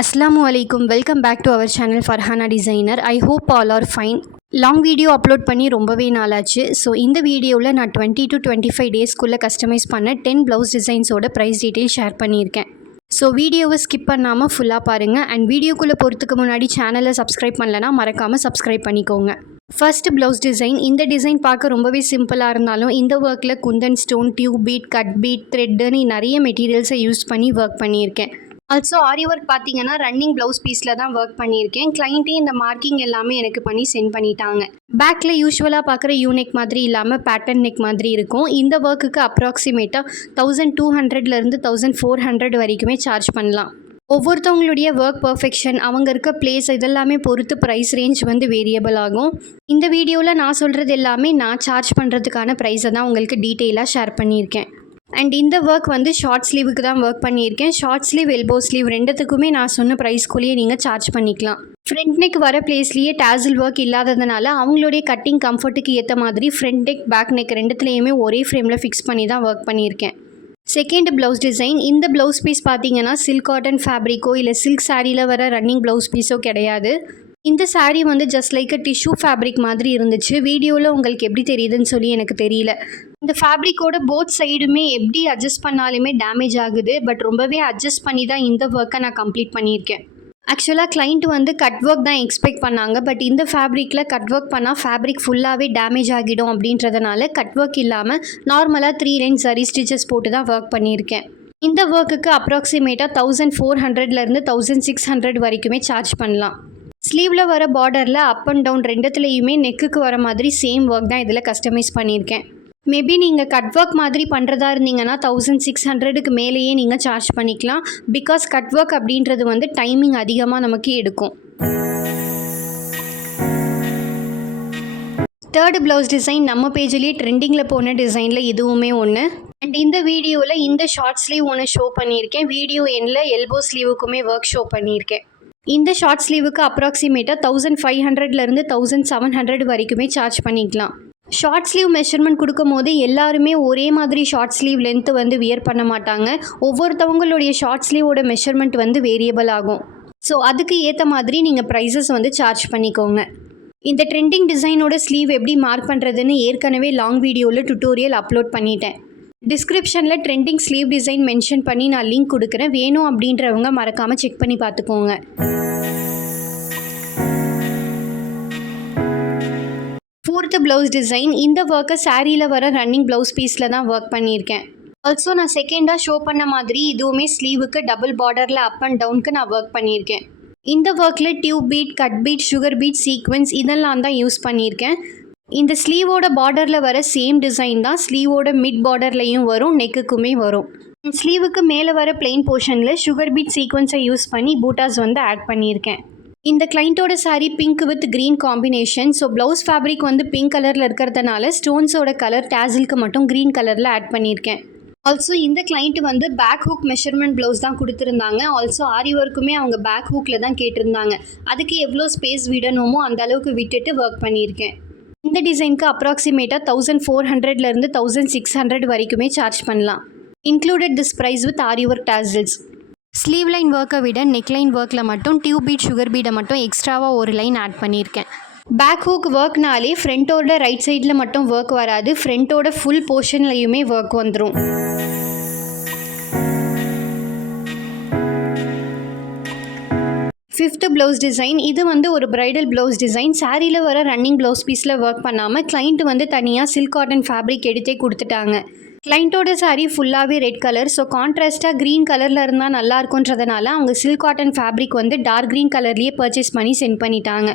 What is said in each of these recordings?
Assalamu alaikum. Welcome back to our channel farhanadesigner. I hope all are fine. Long video upload பண்ணி ரொம்பவே நாளாச்சு. So இந்த வீடியோவில் நான் 20 to 25 டேஸ்க்குள்ளே கஸ்டமைஸ் பண்ண 10 ப்ளவுஸ் டிசைன்ஸோட ப்ரைஸ் டீட்டெயில் ஷேர் பண்ணியிருக்கேன். ஸோ வீடியோவை ஸ்கிப் பண்ணாமல் ஃபுல்லாக பாருங்கள். அண்ட் வீடியோக்குள்ளே போகிறதுக்கு முன்னாடி சேனலை சப்ஸ்கிரைப் பண்ணலைன்னா மறக்காமல் சப்ஸ்கிரைப் பண்ணிக்கோங்க. First blouse design. இந்த டிசைன் பார்க்க ரொம்பவே சிம்பிளாக இருந்தாலும் இந்த ஒர்க்கில் kundan stone, tube bead, cut bead, த்ரெட்டுன்னு நிறைய மெட்டீரியல்ஸை யூஸ் பண்ணி ஒர்க் பண்ணியிருக்கேன். ஆல்சோ ஆரி ஒர்க் பார்த்தீங்கன்னா ரன்னிங் ப்ளவுஸ் பீஸில் தான் ஒர்க் பண்ணியிருக்கேன். கிளைண்ட்டே இந்த மார்க்கிங் எல்லாமே எனக்கு பண்ணி சென்ட் பண்ணிட்டாங்க. பேக்கில் யூஸ்வலாக பார்க்குற யூனெக் மாதிரி இல்லாமல் பேட்டர்ன் நெக் மாதிரி இருக்கும். இந்த ஒர்க்குக்கு அப்ராக்சிமேட்டாக 1200லேருந்து 1400 வரைக்குமே சார்ஜ் பண்ணலாம். ஒவ்வொருத்தவங்களுடைய ஒர்க் பர்ஃபெக்ஷன், அவங்க இருக்க பிளேஸ் இதெல்லாமே பொறுத்து ப்ரைஸ் ரேஞ்ச் வேரியபிள் ஆகும். இந்த வீடியோவில் நான் சொல்கிறது எல்லாமே நான் சார்ஜ் பண்ணுறதுக்கான ப்ரைஸை தான் உங்களுக்கு டீட்டெயிலாக ஷேர் பண்ணியிருக்கேன். அண்ட் இந்த ஒர்க் ஷார்ட் ஸ்லீவுக்கு தான் ஒர்க் பண்ணியிருக்கேன். ஷார்ட் ஸ்லீவ், எல்போ ஸ்லீவ் ரெண்டுத்துக்குமே நான் சொன்ன ப்ரைஸ்க்குள்ளேயே நீங்கள் சார்ஜ் பண்ணிக்கலாம். ஃப்ரண்ட் நெக் வர பிளேஸ்லேயே டாசில் ஒர்க் இல்லாததுனால அவங்களுடைய கட்டிங் கம்ஃபர்ட்டுக்கு ஏற்ற மாதிரி ஃப்ரண்ட் நெக், பேக் நெக் ரெண்டுத்துலேயுமே ஒரே ஃப்ரேமில் ஃபிக்ஸ் பண்ணி தான் ஒர்க் பண்ணியிருக்கேன். Second blouse design. இந்த ப்ளவுஸ் பீஸ் பார்த்தீங்கன்னா சில்க் காட்டன் ஃபேப்ரிக்கோ இல்லை சில்க் சாரியில் வர ரன்னிங் ப்ளவுஸ் பீஸோ கிடையாது. இந்த sari just like tissue fabric மாதிரி இருந்துச்சு. வீடியோவில் உங்களுக்கு எப்படி தெரியுதுன்னு சொல்லி எனக்கு தெரியல. இந்த ஃபேப்ரிக்கோட போத் சைடுமே எப்படி அட்ஜஸ்ட் பண்ணாலுமே டேமேஜ் ஆகுது. பட் ரொம்பவே அட்ஜஸ்ட் பண்ணி தான் இந்த ஒர்க்கை நான் கம்ப்ளீட் பண்ணியிருக்கேன். ஆக்சுவலாக கிளைண்ட் கட் ஒர்க் தான் எக்ஸ்பெக்ட் பண்ணாங்க. பட் இந்த ஃபேப்ரிக்கில் கட் ஒர்க் பண்ணால் ஃபேப்ரிக் ஃபுல்லாகவே டேமேஜ் ஆகிடும் அப்படின்றதுனால கட் ஒர்க் இல்லாமல் நார்மலாக 3 லைன் சரி ஸ்டிச்சஸ் போட்டு தான் ஒர்க் பண்ணியிருக்கேன். இந்த ஒர்க்குக்கு அப்ராக்சிமேட்டாக 1400லேருந்து 1600 வரைக்குமே சார்ஜ் பண்ணலாம். ஸ்லீவில் வர பார்டரில் அப் அண்ட் டவுன் ரெண்டுத்துலேயுமே நெக்குக்கு வர மாதிரி சேம் ஒர்க் தான் இதில் கஸ்டமைஸ் பண்ணியிருக்கேன். மேபி நீங்கள் கட் ஒர்க் மாதிரி பண்ணுறதா இருந்தீங்கன்னா 1600க்கு மேலேயே நீங்கள் சார்ஜ் பண்ணிக்கலாம். பிகாஸ் கட் ஒர்க் அப்படின்றது டைமிங் அதிகமாக நமக்கு எடுக்கும். தேர்டு ப்ளவுஸ் டிசைன் நம்ம பேஜ்லேயே ட்ரெண்டிங்கில் போன டிசைனில் இதுவுமே ஒன்று. அண்ட் இந்த வீடியோவில் இந்த ஷார்ட் ஸ்லீவ் ஒன்று ஷோ பண்ணியிருக்கேன். வீடியோ எண்ணில் எல்போ ஸ்லீவுக்குமே ஒர்க் ஷோ பண்ணியிருக்கேன். இந்த ஷார்ட் ஸ்லீவுக்கு அப்ராக்சிமேட்டாக 1500லேருந்து 1700 வரைக்குமே சார்ஜ் பண்ணிக்கலாம். ஷார்ட் ஸ்லீவ் மெஷர்மெண்ட் கொடுக்கும் போது எல்லாருமே ஒரே மாதிரி ஷார்ட் ஸ்லீவ் லென்த்து வியர் பண்ண மாட்டாங்க. ஒவ்வொருத்தவங்களுடைய ஷார்ட் ஸ்லீவோட மெஷர்மெண்ட் வேரியபிள் ஆகும். ஸோ அதுக்கு ஏற்ற மாதிரி நீங்கள் ப்ரைஸஸ் சார்ஜ் பண்ணிக்கோங்க. இந்த ட்ரெண்டிங் டிசைனோட ஸ்லீவ் எப்படி மார்க் பண்ணுறதுன்னு ஏற்கனவே லாங் வீடியோவில் டுட்டோரியல் அப்லோட் பண்ணிட்டேன். டிஸ்கிரிப்ஷனில் ட்ரெண்டிங் ஸ்லீவ் டிசைன் மென்ஷன் பண்ணி நான் லிங்க் கொடுக்குறேன். வேணும் அப்படின்றவங்க மறக்காமல் செக் பண்ணி பார்த்துக்கோங்க. Fourth blouse design. இந்த ஒர்க்கை சாரியில் வர ரன்னிங் ப்ளவுஸ் பீஸில் தான் ஒர்க் பண்ணியிருக்கேன். ஆல்சோ நான் செகண்டாக ஷோ பண்ண மாதிரி இதுவுமே ஸ்லீவுக்கு டபுள் பார்டரில் அப் அண்ட் டவுனுக்கு நான் ஒர்க் பண்ணியிருக்கேன். இந்த ஒர்க்கில் tube bead, cut beat, sugar beat, sequence இதெல்லாம் தான் யூஸ் பண்ணியிருக்கேன். இந்த ஸ்லீவோட பார்டரில் வர சேம் டிசைன் தான் ஸ்லீவோட மிட் பார்டர்லையும் வரும், நெக்குக்குமே வரும். ஸ்லீவுக்கு மேலே வர பிளெயின் போர்ஷனில் சுகர் பீட் சீக்வன்ஸை யூஸ் பண்ணி பூட்டாஸ் ஆட் பண்ணியிருக்கேன். இந்த கிளைண்ட்டோட sari pink with green combination. So blouse fabric pink கலரில் இருக்கிறதுனால ஸ்டோன்ஸோட கலர் டேசிலுக்கு மட்டும் க்ரீன் கலரில் ஆட் பண்ணியிருக்கேன். ஆல்சோ இந்த client back hook measurement blouse தான் கொடுத்துருந்தாங்க. ஆல்சோ ஆரி ஒர்க்குமே அவங்க பேக் ஹூக்கில் தான் கேட்டிருந்தாங்க. அதுக்கு எவ்வளோ ஸ்பேஸ் விடணுமோ அந்த அளவுக்கு விட்டுட்டு ஒர்க் பண்ணியிருக்கேன். இந்த டிசைனுக்கு அப்ராக்சிமேட்டாக 1400லேருந்து 1600 வரைக்குமே சார்ஜ் பண்ணலாம். Included this price with aari work tassels. Sleeve line ஒர்க்கை விட நெக் லைன் ஒர்க்கில் மட்டும் டியூப் பீட், சுகர் பீடை மட்டும் எக்ஸ்ட்ராவாக ஒரு லைன் ஆட் பண்ணியிருக்கேன். பேக் ஹூக் ஒர்க்னாலே ஃப்ரண்ட்டோட ரைட் சைடில் மட்டும் ஒர்க் வராது, ஃப்ரண்ட்டோட ஃபுல் போர்ஷன்லையுமே ஒர்க் வந்துடும். Fifth blouse design. இது ஒரு பிரைடல் ப்ளவுஸ் டிசைன். சாரியில் வர ரன்னிங் ப்ளவுஸ் பீஸில் ஒர்க் பண்ணாமல் கிளைண்ட் தனியாக சில்க் காட்டன் ஃபேப்ரிக் எடுத்தே கொடுத்துட்டாங்க. கிளைண்ட்டோட சாரீ ஃபுல்லாகவே ரெட் கலர். ஸோ கான்ட்ராஸ்ட்டாக க்ரீன் கலரில் இருந்தால் நல்லா இருக்குன்றதுனால அவங்க silk cotton fabric dark green கலர்லேயே பர்ச்சேஸ் பண்ணி சென்ட் பண்ணிட்டாங்க.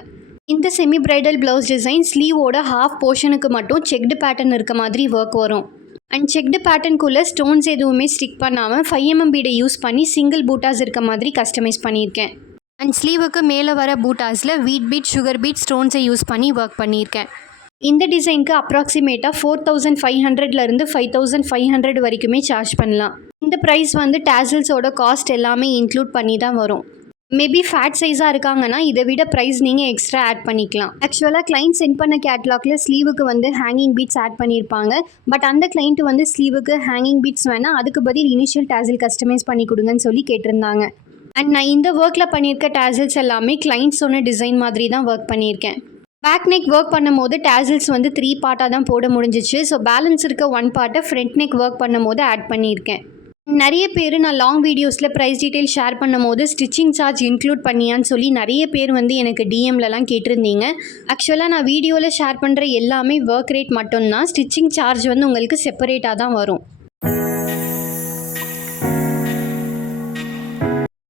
இந்த செமி பிரைடல் ப்ளவுஸ் டிசைன் ஸ்லீவோட ஹாஃப் போர்ஷனுக்கு மட்டும் செக்டு பேட்டர்ன் இருக்க மாதிரி ஒர்க் வரும். அண்ட் செக்டு பேட்டர்னுக்குள்ளே ஸ்டோன்ஸ் எதுவுமே ஸ்டிக் பண்ணாமல் 5mm பீடை யூஸ் பண்ணி சிங்கிள் பூட்டாஸ் இருக்க மாதிரி கஸ்டமைஸ் பண்ணியிருக்கேன். அண்ட் ஸ்லீவுக்கு மேலே வர பூட்டாஸில் வீட் பீட், சுகர் பீட், ஸ்டோன்ஸை யூஸ் பண்ணி ஒர்க் பண்ணியிருக்கேன். இந்த டிசைனுக்கு அப்ராக்சிமேட்டாக 4500லேருந்து 5500 வரைக்குமே சார்ஜ் பண்ணலாம். இந்த ப்ரைஸ் டாசல்ஸோட காஸ்ட் எல்லாமே இன்க்ளூட் பண்ணி தான் வரும். மேபி ஃபேட் சைஸாக இருக்காங்கன்னா இதை விட ப்ரைஸ் நீங்கள் எக்ஸ்ட்ரா ஆட் பண்ணிக்கலாம். ஆக்சுவலாக கிளைண்ட் சென்ட் பண்ண கேட்லாகில் ஸ்லீவுக்கு ஹேங்கிங் பீட்ஸ் ஆட் பண்ணியிருப்பாங்க. பட் அந்த கிளைண்ட் ஸ்லீவுக்கு ஹேங்கிங் பீட்ஸ் வேணால் அதுக்கு பதில் இனிஷியல் டாசல் கஸ்டமைஸ் பண்ணி கொடுங்கன்னு சொல்லி கேட்டிருந்தாங்க. அண்ட் நான் இந்த ஒர்க்கில் பண்ணியிருக்க டேசல்ஸ் எல்லாமே கிளைண்ட் சொன்ன டிசைன் மாதிரி தான் ஒர்க் பண்ணியிருக்கேன். பேக் நெக் ஒர்க் பண்ணும்போது டேசல்ஸ் வந்து 3 பார்ட்டாக தான் போட முடிஞ்சிச்சு. ஸோ பேலன்ஸ் இருக்க 1 பார்ட்டை ஃப்ரண்ட் நெக் ஒர்க் பண்ணும்போது ஆட் பண்ணியிருக்கேன். நிறைய பேர் நான் லாங் வீடியோஸில் ப்ரைஸ் டீட்டெயில் ஷேர் பண்ணும்போது ஸ்டிச்சிங் சார்ஜ் இன்க்ளூட் பண்ணியான்னு சொல்லி நிறைய பேர் வந்து எனக்கு டிஎம்லலாம் கேட்டிருந்தீங்க. ஆக்சுவலாக நான் வீடியோவில் ஷேர் பண்ணுற எல்லாமே ஒர்க் ரேட் மட்டும்தான். ஸ்டிச்சிங் சார்ஜ் வந்து உங்களுக்கு செப்பரேட்டாக தான் வரும்.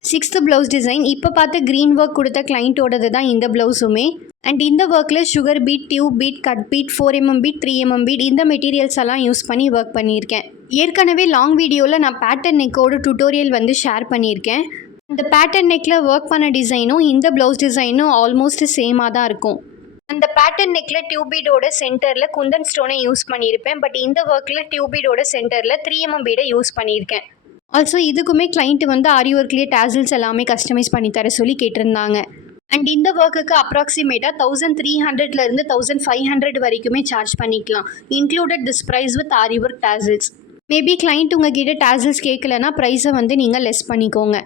6th ப்ளவுஸ் டிசைன் இப்போ பார்த்து க்ரீன் ஒர்க் கொடுத்த கிளைண்ட்டோடது தான் இந்த ப்ளவுஸுமே. அண்ட் இந்த ஒர்க்கில் sugar bead, tube bead, cut bead, 4mm bead, 3mm bead இந்த மெட்டீரியல்ஸ் எல்லாம் யூஸ் பண்ணி ஒர்க் பண்ணியிருக்கேன். ஏற்கனவே லாங் வீடியோவில் நான் பேட்டர்ன் நெக்கோட டுட்டோரியல் வந்து ஷேர் பண்ணியிருக்கேன். இந்த பேட்டர்ன் நெக்கில் ஒர்க் பண்ண டிசைனும் இந்த ப்ளவுஸ் டிசைனும் ஆல்மோஸ்ட் சேமாக தான் இருக்கும். அந்த பேட்டர்ன் நெக்கில் டியூப் பீடோட சென்டரில் குந்தன் ஸ்டோனை யூஸ் பண்ணியிருப்பேன். பட் இந்த ஒர்க்கில் டியூப் பீடோட சென்டரில் 3mm பீடை யூஸ் பண்ணியிருக்கேன். ஆல்சோ இதுக்குமே கிளைண்ட்டு வந்து ஆரி ஒர்க்லேயே டேசல்ஸ் எல்லாமே கஸ்டமைஸ் பண்ணி தர சொல்லி கேட்டிருந்தாங்க. அண்ட் இந்த ஒர்க்குக்கு அப்ராக்சிமேட்டாக 1300லேருந்து 1500 வரைக்குமே சார்ஜ் பண்ணிக்கலாம். Included this price with aari work tassels. Maybe client உங்ககிட்ட டேசல்ஸ் கேட்கலன்னா ப்ரைஸை வந்து நீங்கள் லெஸ் பண்ணிக்கோங்க.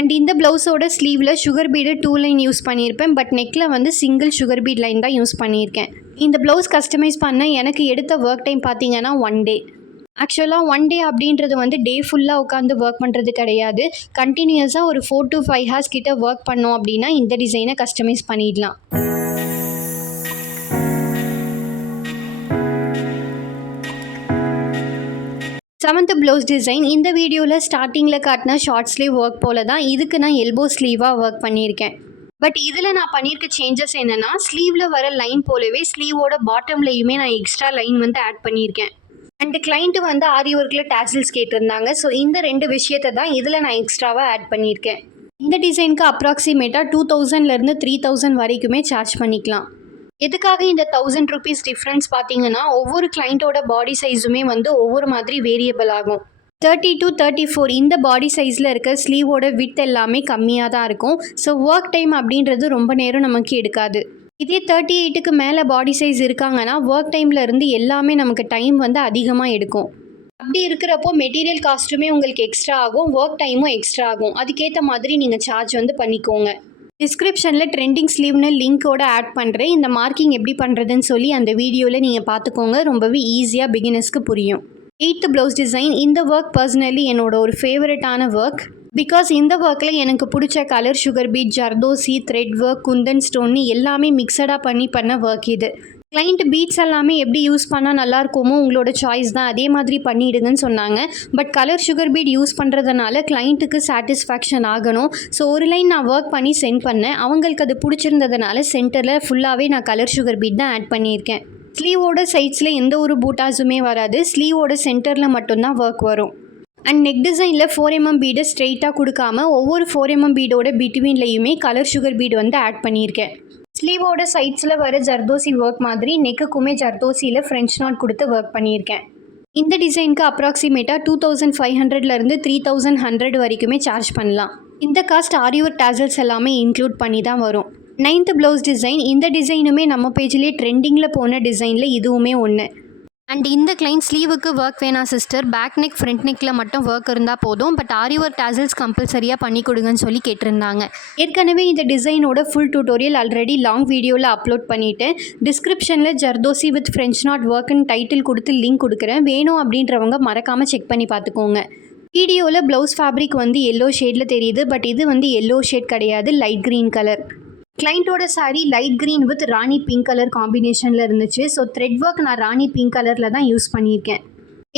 அண்ட் இந்த ப்ளவுஸோட ஸ்லீவில் சுகர் பீடு 2 லைன் யூஸ் பண்ணியிருப்பேன். பட் நெக்கில் வந்து சிங்கிள் சுகர் பீட் லைன் தான் யூஸ் பண்ணியிருக்கேன். இந்த ப்ளவுஸ் கஸ்டமைஸ் பண்ண எனக்கு எடுத்த ஒர்க் டைம் பார்த்தீங்கன்னா 1 டே. ஆக்சுவலாக 1 டே அப்படின்றது வந்து டே ஃபுல்லாக உட்காந்து ஒர்க் பண்ணுறது கிடையாது. கண்டினியூஸாக ஒரு 4 to 5 hours கிட்ட ஒர்க் பண்ணோம் அப்படின்னா இந்த டிசைனை கஸ்டமைஸ் பண்ணிடலாம். செவன்த் ப்ளவுஸ் டிசைன் இந்த வீடியோவில் ஸ்டார்டிங்கில் காட்டின ஷார்ட் ஸ்லீவ் ஒர்க் போல தான் இதுக்கு நான் எல்போ ஸ்லீவாக ஒர்க் பண்ணியிருக்கேன். பட் இதில் நான் பண்ணியிருக்க சேஞ்சஸ் என்னென்னா, ஸ்லீவில் வர லைன் போலவே ஸ்லீவோட பாட்டம்லேயுமே நான் எக்ஸ்ட்ரா லைன் வந்து ஆட் பண்ணியிருக்கேன். அண்ட் கிளைண்ட்டு வந்து ஆரி ஒர்க்கில் டேசல்ஸ் கேட்டிருந்தாங்க. ஸோ இந்த 2 விஷயத்தை தான் இதில் நான் எக்ஸ்ட்ராவாக ஆட் பண்ணியிருக்கேன். இந்த டிசைனுக்கு அப்ராக்சிமேட்டாக 2000லேருந்து 3000 வரைக்குமே சார்ஜ் பண்ணிக்கலாம். எதுக்காக இந்த 1000 rupees டிஃப்ரென்ஸ் பார்த்தீங்கன்னா, ஒவ்வொரு கிளைண்ட்டோட பாடி சைஸுமே வந்து ஒவ்வொரு மாதிரி வேரியபிள் ஆகும். 30 to 34 இந்த பாடி சைஸில் இருக்க ஸ்லீவோட வித் எல்லாமே கம்மியாக தான் இருக்கும். ஸோ ஒர்க் டைம் அப்படின்றது ரொம்ப நேரம் நமக்கு எடுக்காது. இதே 38க்கு மேலே பாடி சைஸ் இருக்காங்கன்னா ஒர்க் டைமில் இருந்து எல்லாமே நமக்கு டைம் வந்து அதிகமாக எடுக்கும். அப்படி இருக்கிறப்போ மெட்டீரியல் காஸ்ட்டுமே உங்களுக்கு எக்ஸ்ட்ரா ஆகும், ஒர்க் டைமும் எக்ஸ்ட்ரா ஆகும். அதுக்கேற்ற மாதிரி நீங்கள் சார்ஜ் வந்து பண்ணிக்கோங்க. டிஸ்கிரிப்ஷனில் ட்ரெண்டிங் ஸ்லீவ்னு லிங்க்கோட ஆட் பண்ணுறேன். இந்த மார்க்கிங் எப்படி பண்ணுறதுன்னு சொல்லி அந்த வீடியோவில் நீங்கள் பார்த்துக்கோங்க. ரொம்பவே ஈஸியாக பிகினர்ஸ்க்கு புரியும். 8th ப்ளவுஸ் டிசைன் இந்த ஒர்க் பர்சனலி என்னோட ஒரு ஃபேவரட்டான ஒர்க். பிகாஸ் இந்த ஒர்க்கில் எனக்கு பிடிச்ச colour sugar bead, zardozi, thread work, kundan ஸ்டோன்னு எல்லாமே மிக்சடாக பண்ண ஒர்க் இது. கிளைண்ட் பீட்ஸ் எல்லாமே எப்படி யூஸ் பண்ணால் நல்லாயிருக்குமோ உங்களோட சாய்ஸ் தான், அதே மாதிரி பண்ணிவிடுங்கன்னு சொன்னாங்க. But colour sugar beat use பண்ணுறதுனால கிளைண்ட்டுக்கு சாட்டிஸ்ஃபேக்ஷன் ஆகணும். ஸோ ஒரு லைன் நான் ஒர்க் பண்ணி சென்ட் பண்ணேன். அவங்களுக்கு அது பிடிச்சிருந்ததுனால சென்டரில் ஃபுல்லாகவே நான் கலர் சுகர் பீட் தான் ஆட் பண்ணியிருக்கேன். ஸ்லீவோட சைட்ஸில் எந்த ஒரு பூட்டாஸுமே வராது. ஸ்லீவோட சென்டரில் மட்டும்தான் ஒர்க் வரும். அண்ட் நெக் டிசைனில் 4mm பீடை ஸ்ட்ரெயிட்டாக கொடுக்காம ஒவ்வொரு 4mm பீடோட பிட்வீன்லையுமே கலர் சுகர் பீட் வந்து ஆட் பண்ணியிருக்கேன். ஸ்லீவோட சைட்ஸில் வர ஜர்தோசி ஒர்க் மாதிரி நெக்குக்குமே ஜர்தோசியில் ஃப்ரெஞ்ச் நாட் கொடுத்து ஒர்க் பண்ணியிருக்கேன். இந்த டிசைனுக்கு அப்ராக்சிமேட்டாக 2500லேருந்து 3100 வரைக்குமே சார்ஜ் பண்ணலாம். இந்த காஸ்ட் ஆரி ஒர்க் டேசல்ஸ் எல்லாமே இன்க்ளூட் பண்ணி தான் வரும். 9th ப்ளவுஸ் டிசைன் இந்த டிசைனுமே நம்ம பேஜ்லேயே ட்ரெண்டிங்கில் போன டிசைனில் இதுவுமே ஒன்று. அண்ட் இந்த கிளைண்ட் ஸ்லீவுக்கு ஒர்க் வேணாம் சிஸ்டர், பேக் நெக் ஃப்ரண்ட் நெக்கில் மட்டும் ஒர்க் இருந்தால் போதும், பட் ஆரி ஒர்க் டேசல்ஸ் கம்பல்சரியாக பண்ணி கொடுங்கன்னு சொல்லி கேட்டிருந்தாங்க. ஏற்கனவே இந்த டிசைனோட ஃபுல் டியூட்டோரியல் ஆல்ரெடி லாங் வீடியோவில் அப்லோட் பண்ணிவிட்டேன். டிஸ்கிரிப்ஷனில் ஜர்தோசி வித் ஃப்ரெஞ்ச் நாட் ஒர்க்குன்னு டைட்டில் கொடுத்து லிங்க் கொடுக்குறேன். வேணும் அப்படின்றவங்க மறக்காமல் செக் பண்ணி பார்த்துக்கோங்க. வீடியோவில் ப்ளவுஸ் ஃபேப்ரிக் வந்து எல்லோ ஷேடில் தெரியுது, பட் இது வந்து எல்லோ ஷேட் கிடையாது, லைட் க்ரீன் கலர். கிளைண்ட்டோட sari light green with rani pink colour காம்பினேஷனில் இருந்துச்சு. ஸோ த்ரெட் ஒர்க் நான் ராணி பிங்க் கலரில் தான் யூஸ் பண்ணியிருக்கேன்.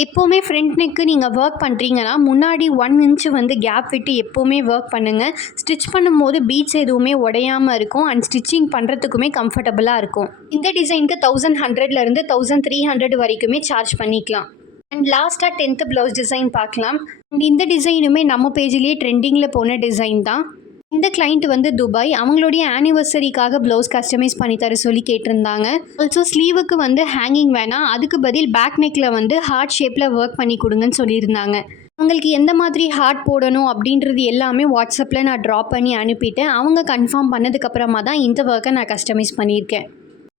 எப்போவுமே ஃப்ரண்ட் நெக்கு நீங்கள் ஒர்க் பண்ணுறீங்கன்னா முன்னாடி 1 inch வந்து கேப் விட்டு எப்போவுமே ஒர்க் பண்ணுங்கள். ஸ்டிச் பண்ணும்போது பீட்ஸ் எதுவுமே உடையாமல் இருக்கும் அண்ட் ஸ்டிச்சிங் பண்ணுறதுக்குமே கம்ஃபர்டபுளாக இருக்கும். இந்த டிசைனுக்கு 1100லேருந்து 1300 வரைக்குமே சார்ஜ் பண்ணிக்கலாம். அண்ட் லாஸ்ட்டாக 10th ப்ளவுஸ் டிசைன் பார்க்கலாம். அண்ட் இந்த டிசைனுமே நம்ம பேஜ்லேயே ட்ரெண்டிங்கில் போன டிசைன் தான். இந்த கிளைண்ட் வந்து துபாய், அவங்களுடைய ஆனிவர்சரிக்காக ப்ளவுஸ் கஸ்டமைஸ் பண்ணி தர சொல்லி கேட்டிருந்தாங்க. ஆல்சோ ஸ்லீவுக்கு வந்து ஹேங்கிங் வேணாம், அதுக்கு பதில் பேக் நெக்கில் வந்து ஹார்ட் ஷேப்பில் ஒர்க் பண்ணி கொடுங்கன்னு சொல்லியிருந்தாங்க. அவங்களுக்கு எந்த மாதிரி ஹார்ட் போடணும் அப்படின்றது எல்லாமே வாட்ஸ்அப்பில் நான் ட்ராப் பண்ணி அனுப்பிட்டேன். அவங்க கன்ஃபார்ம் பண்ணதுக்கப்புறமா தான் இந்த ஒர்க்கை நான் கஸ்டமைஸ் பண்ணியிருக்கேன்.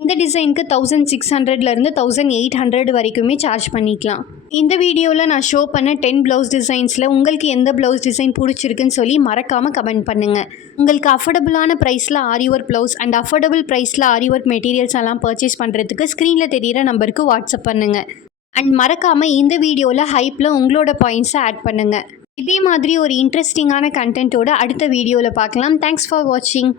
இந்த டிசைனுக்கு 1600லேருந்து 1800 வரைக்குமே சார்ஜ் பண்ணிக்கலாம். இந்த வீடியோவில் நான் ஷோ பண்ண 10 ப்ளவுஸ் டிசைன்ஸில் உங்களுக்கு எந்த ப்ளவுஸ் டிசைன் பிடிச்சிருக்குன்னு சொல்லி மறக்காமல் கமெண்ட் பண்ணுங்கள். உங்களுக்கு அஃபோர்டபுளான ப்ரைஸில் ஆரி ஒர்க் ப்ளவுஸ் அண்ட் அஃபோர்டபுள் ப்ரைஸில் ஆரி ஒர்க் மெட்டீரியல்ஸ் எல்லாம் பர்ச்சேஸ் பண்ணுறதுக்கு ஸ்க்ரீனில் தெரிகிற நம்பருக்கு வாட்ஸ்அப் பண்ணுங்கள். அண்ட் மறக்காமல் இந்த வீடியோவில் ஹைப்பில் உங்களோட பாயிண்ட்ஸை ஆட் பண்ணுங்கள். இதே மாதிரி ஒரு இன்ட்ரெஸ்டிங்கான கண்டென்ட்டோட அடுத்த வீடியோவில் பார்க்கலாம். தேங்க்ஸ் ஃபார் வாட்சிங்.